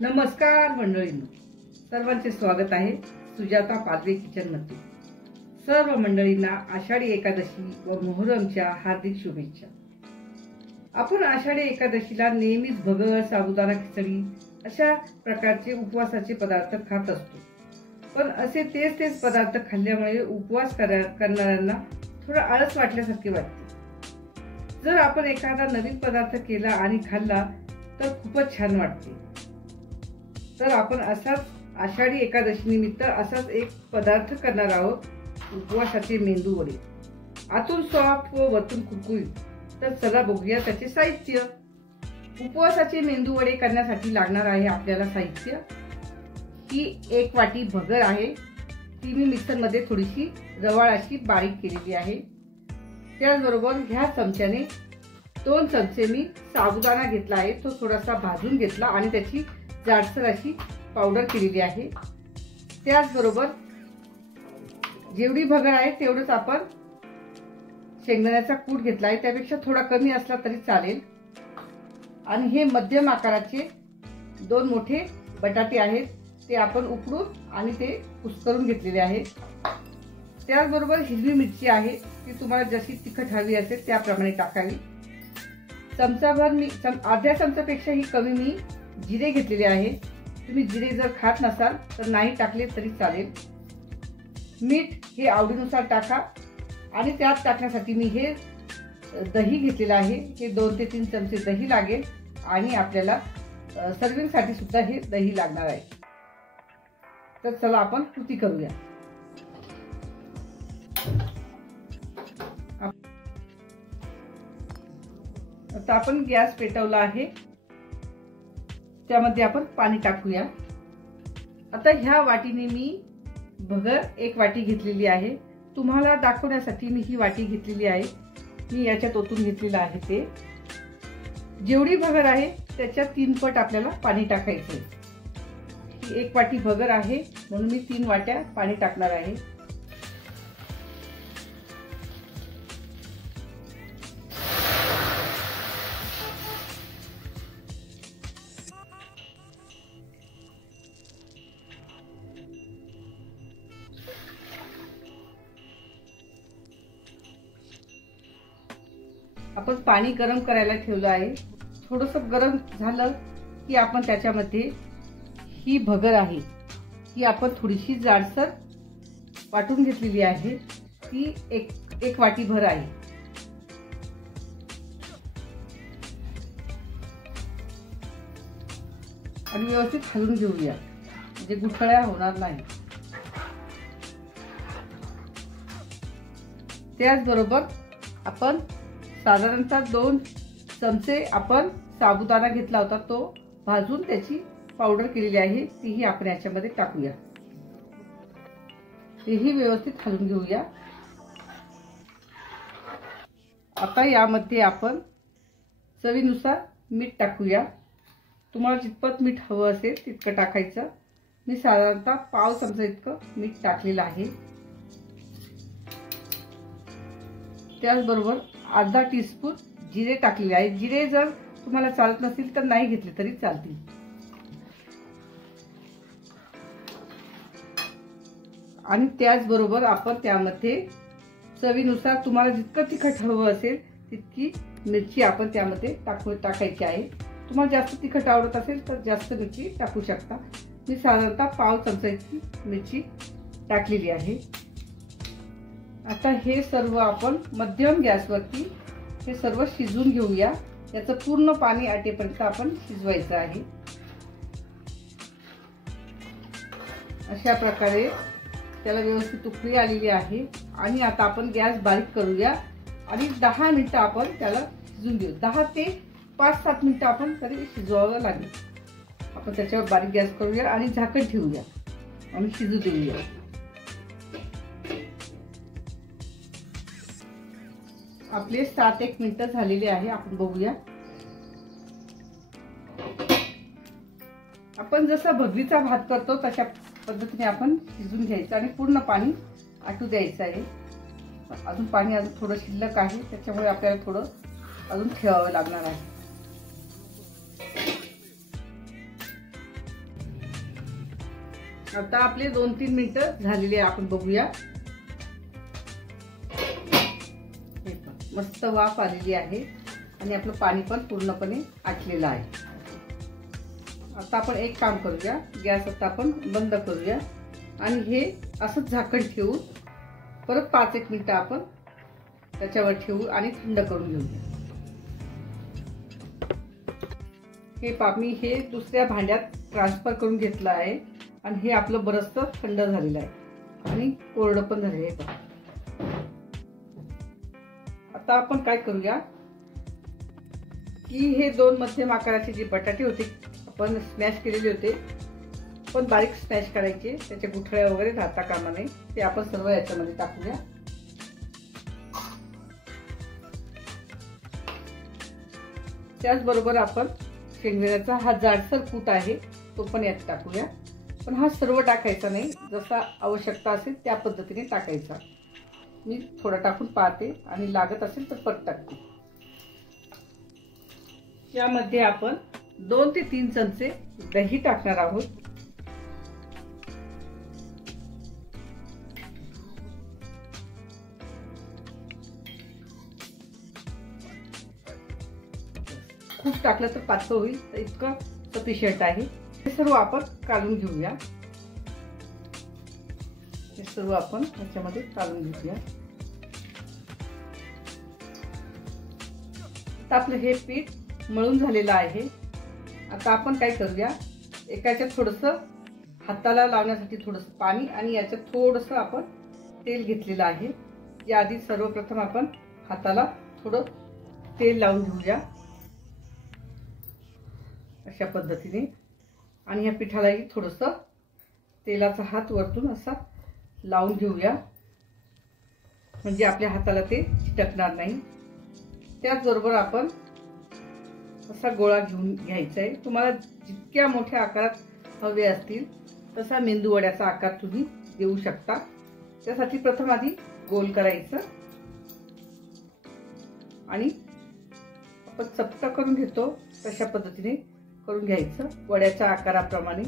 नमस्कार मंडळींनो, सर्वांचे स्वागत आहे सुजाता पालवे किचन मध्ये। सर्व मंडळींना आषाढी एकादशी व मोहरमच्या हार्दिक शुभेच्छा। आपण आषाढी एकादशीला नेहमीच भगर, साबुदाणा खिचडी अशा प्रकारचे उपवासाचे पदार्थ खात असतो, पण असे तेच पदार्थ खाल्ल्यामुळे उपवास करणाऱ्यांना थोडा आळस वाटल्यासारखे वाटते। जर आपण एखादा नवीन पदार्थ केला आणि खाल्ला तर खूपच छान वाटते। तर आपण असाच आषाढी एकादशी निमित्त असाच एक पदार्थ करणार आहोत, उपवासाचे मेंदू वडे। आतून सॉफ्ट व वरतून कुरकुरीत। तर चला बघूया त्याचे साहित्य। उपवासाचे मेंदू वडे करण्यासाठी लागणार आहे आपल्याला साहित्य ही 1 वाटी भगर आहे, ती मी मिक्सर मध्ये थोडीशी रवाळ अशी बारीक केलेली आहे। त्याचबरोबर ह्या चमच्याने 2 चमचे मी साबुदाणा घेतला आहे, तो थोडासा भाजून घेतला आणि त्याची जाडसर अशी पावडर केलेली आहे। त्याचबरोबर जेवढी भगर आहे तेवढंच आपण शेंगदाण्याचा कूट घेतला आहे, त्यापेक्षा थोडा कमी असला तरी चालेल। आणि हे मध्यम आकाराचे 2 मोठे बटाटे आहेत, ते आपण उकडून आणि ते कुस्करून घेतलेले आहेत। त्याचबरोबर हिरवी मिरची आहे, ती तुम्हाला जशी तिखट हवी असेल त्याप्रमाणे टाकावी। चमचाभर मी अर्ध्या चमचापेक्षाही कमी मी जिरे घेतलेले आहे। तुम्ही जिरे जर खात नसाल तर नाही टाकले तरी चालेल। मीठ हे आवडीनुसार टाका आणि त्यात टाकण्यासाठी मी हे दही घेतलेलं आहे, हे 2 ते 3 चमचे दही लागेल आणि आपल्याला सर्विंग साठी सुद्धा हे दही लागणार आहे। तर चला आपण कृती करूया। आता आपण गॅस पेटवला आहे, त्यामध्ये आपण पाणी टाकूया। आता ह्या वाटीने मी भगर 1 वाटी घेतलेली आहे, तुम्हाला दाखवण्यासाठी मी ही वाटी घेतलेली आहे, मी याच्यात ओतून घेतलेलं आहे। ते जेवढी भगर आहे त्याच्या 3 पट आपल्याला पाणी टाकायचं आहे। ही 1 वाटी भगर आहे म्हणून मी 3 वाट्या पाणी टाकणार आहे। आपण पाणी गरम करायला ठेवलं आहे, थोडस गरम झालं की आपण त्याच्यामध्ये ही भगर आहे, ही आपण थोडीशी जाडसर वाटून घेतलेली आहे, ती एक वाटी भर आहे। आणि व्यवस्थित हलवून घेऊया म्हणजे गुठळ्या होणार नाही। त्याचबरोबर आपण साधारणतः 2 चमचे आपण साबुदाणा घेतला होता, तो भाजून त्याची पावडर केलेली आहे, तीही आपण याच्यामध्ये टाकूया। तेही व्यवस्थित हलवून घेऊया। आता यामध्ये आपण चवीनुसार मीठ टाकूया, तुम्हाला जितपत मीठ हवं असेल तितकं टाकायचं। मी साधारणतः पाव चमचा इतकं मीठ टाकलेलं आहे। त्याचबरोबर अर्धा टीस्पून जिरे टाकलेले आहे, जिरे जर तुम्हाला चालत नसेल तर नाही घेतले तरी चालतील। आणि त्याचबरोबर आपण त्यामध्ये चवीनुसार तुम्हाला जितकं तिखट हवं असेल तितकी मिरची आपण त्यामध्ये टाकायची आहे। तुम्हाला जास्त तिखट आवडत असेल तर जास्त मिरची टाकू शकता। मी साधारणतः पाव चमचा इतकी मिरची टाकलेली आहे। आता हे सर्व आपण मध्यम गॅसवरती हे सर्व शिजवून घेऊया, याचं पूर्ण पाणी आटेपर्यंत आपण शिजवायचं आहे। अशा प्रकारे त्याला व्यवस्थित उकळी आलेली आहे आणि आता आपण गॅस बारीक करूया आणि 10 मिनिटं आपण त्याला शिजून घेऊ। 10 ते 5-7 मिनिटं आपण तरी शिजवावं लागेल। आपण त्याच्यावर बारीक गॅस करूया आणि झाकण ठेवूया आणि शिजू देऊया। आपले 7-1 मिनिटं झालेले आहे, आपण बघूया। आपण जसा भगरीचा भात करतो तशा पद्धतीने आपण शिजून घ्यायचं आणि पूर्ण पाणी आटू द्यायचं आहे। अजून पाणी थोडं शिल्लक आहे, त्याच्यामुळे आपल्याला थोडं अजून ठेवावं लागणार आहे। आता आपले 2-3 मिनिटं झालेले आपण बघूया। मस्त वाफ आलेली आहे आणि आपलं पाणी पण पूर्णपणे आटलेलं आहे। आता आपण एक काम करूया, गॅस आता आपण बंद करूया आणि हे असंच झाकण ठेवून परत 5-1 मिनिटं आपण त्याच्यावर ठेवू आणि थंड करून घेऊया। हे मी हे दुसऱ्या भांड्यात ट्रान्सफर करून घेतलं आहे आणि हे आपलं बरंचसं थंड झालेलं आहे आणि कोरडं पण झालेलं आहे। आता आपण काय करूया की हे 2 मध्यम आकाराचे जे बटाटे होते आपण स्मॅश केलेले होते, पण बारीक स्मॅश करायचे, त्याच्या गुठळ्या वगैरे राहता कामा नये, ते आपण सर्व याच्यामध्ये टाकूया। त्याचबरोबर आपण शेंगदाण्याचा हा जाडसर कूट आहे तो पण यात टाकूया, पण हा सर्व टाकायचा नाही, जसा आवश्यकता असेल त्या पद्धतीने टाकायचा। मी थोडा टाकून पाहते आणि लागत असेल तर परत टाकते। यामध्ये आपण 2 ते 3 चमचे दही टाकणार आहोत। खूप टाकलं तर पातळ होईल, तर इतकं सफिशियंट आहे। हे सर्व आपण काढून घेऊया। हे सर्व आपण याच्यामध्ये काढून घेऊया। आता आपलं हे पीठ मळून झालेलं आहे। आता आपण काय करूया, एकाच्यात थोडंसं हाताला लावण्यासाठी थोडंसं पाणी आणि याच्यात थोडंसं आपण तेल घेतलेलं आहे। याआधी सर्वप्रथम आपण हाताला थोडं तेल लावून घेऊया अशा पद्धतीने, आणि या पिठालाही थोडंसं तेलाचा हात वरतून असा लावून घेऊया, म्हणजे आपल्या हाताला ते चिटकणार नाही। त्याचबरोबर आपण असा गोळा घ्यायचा आहे। तुम्हाला जितक्या मोठ्या आकारात हवे असतील तसा मेंदू वड्याचा आकार तुम्ही देऊ शकता। त्यासाठी प्रथम आधी गोल करायचं आणि आपण चपटा करून घेतो तशा पद्धतीने करून घ्यायचं, वड्याच्या आकाराप्रमाणे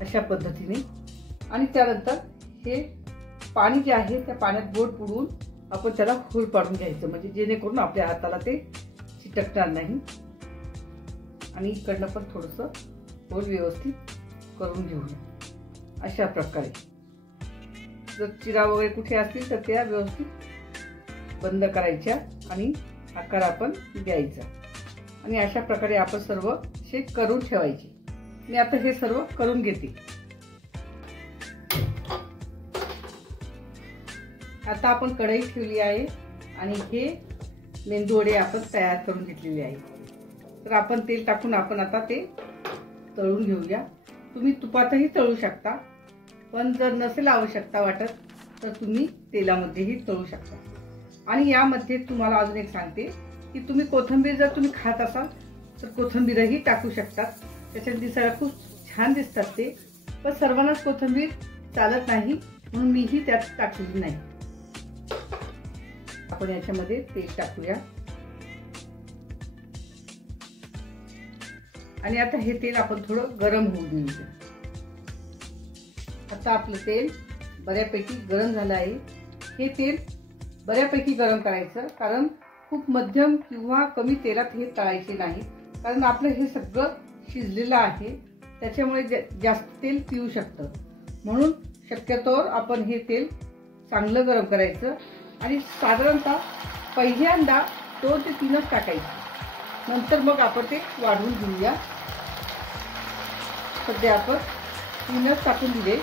अशा पद्धतीने। आणि त्यानंतर हे पाणी जे आहे त्या पाण्यात बोट बुडवून आपण त्याला होल पाडून घ्यायचं, म्हणजे जेणेकरून आपल्या हाताला ते चिटकणार नाही। आणि इकडनं पण थोडंसं होल व्यवस्थित करून घेऊया अशा प्रकारे। जर चिरा वगैरे कुठे असतील तर त्या व्यवस्थित बंद करायच्या आणि आकार आपण द्यायचा, आणि अशा प्रकारे आपण सर्व हे करून ठेवायचे। मी आता हे सर्व करून घेते। आता आपण कढई ठेवली आहे आणि हे मेंदू वडे आपण तयार करून घेतलेले आहे। तर आपण तेल टाकून आपण आता ते तळून घेऊया। तुम्ही तुपातही तळू शकता, पण जर नसेल आवश्यकता वाटत तर तुम्ही तेलामध्येही तळू शकता। आणि यामध्ये तुम्हाला अजून एक सांगते की तुम्ही कोथिंबीर जर तुम्ही खात असाल तर कोथिंबीरही टाकू शकतात, त्याच्यात दिसायला खूप छान दिसतात ते, पण सर्वांनाच कोथिंबीर चालत नाही म्हणून मीही त्यात टाकलेली नाही। आपण याच्यामध्ये तेल टाकूया आणि आता हे तेल आपण थोडं गरम होऊ देऊया। आता आपलं तेल बऱ्यापैकी गरम झालं आहे। हे तेल बऱ्यापैकी गरम करायचं, कारण खूप मध्यम किंवा कमी तेलात हे तळायचे नाही, कारण आपलं हे सगळं शिजलेलं आहे, त्याच्यामुळे जास्त तेल पिऊ शकतं। म्हणून शक्यतोवर आपण हे तेल चांगलं गरम करायचं आणि साधारणतः पहिल्यांदा 2 ते 3च टाकायचे, नंतर मग आपण ते वाढवून घेऊया। सध्या आपण 3च टाकून दिले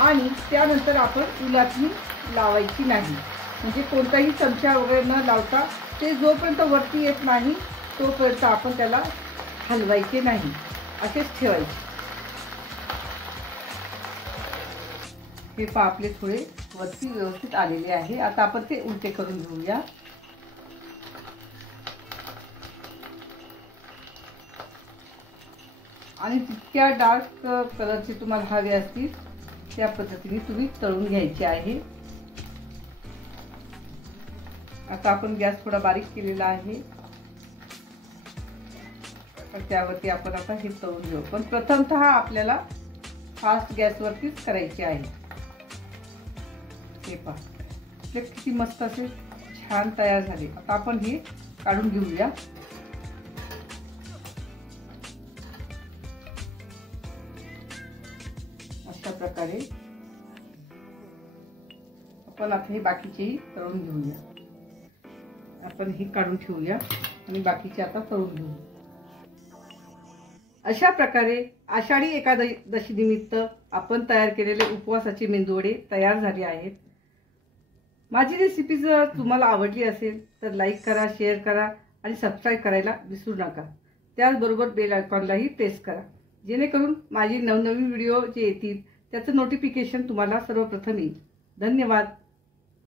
आणि त्यानंतर आपण उलाटणी लावायची नाही, म्हणजे कोणताही चमचा वगैरे न लावता ते जोपर्यंत वरती येत नाही तोपर्यंत आपण त्याला हलवायचे नाही, असेच ठेवायचे। हे आपले थोडे वरती व्यवस्थित आलेले आहे। आता आपण ते उलटे करून घेऊया। आणि जितक्या डार्क कलरचे तुम्हाला हवे असतील त्या पद्धतीने तुम्ही तळून घ्यायचे आहे। आता आपण गॅस थोडा बारीक केलेला आहे तर त्यावरती आपण आता हे तळून घेऊ. पण प्रथमतः आपल्याला फास्ट गॅसवरतीच करायचे आहे. हे पहा ते किती मस्त असे छान तयार झाले. आता आपण हे काढून घेऊया. अशा प्रकारे आपण आता हे बाकीचेही तळून घेऊया. आपण हे काढून ठेवूया आणि बाकीचे आता तळून घेऊ. अशा प्रकारे आषाढी एकादशी निमित्त आपण तयार केलेले उपवासाचे मेंदूवडे तयार झाले आहेत. माझी रेसिपी जर तुम्हाला आवडली असेल तर लाईक करा, शेअर करा आणि सबस्क्राईब करायला विसरू नका. त्याचबरोबर बेल आयकॉनलाही प्रेस करा, जेणेकरून माझी नवनवीन व्हिडिओ जे येतील त्याचं नोटिफिकेशन तुम्हाला सर्वप्रथम येईल. धन्यवाद.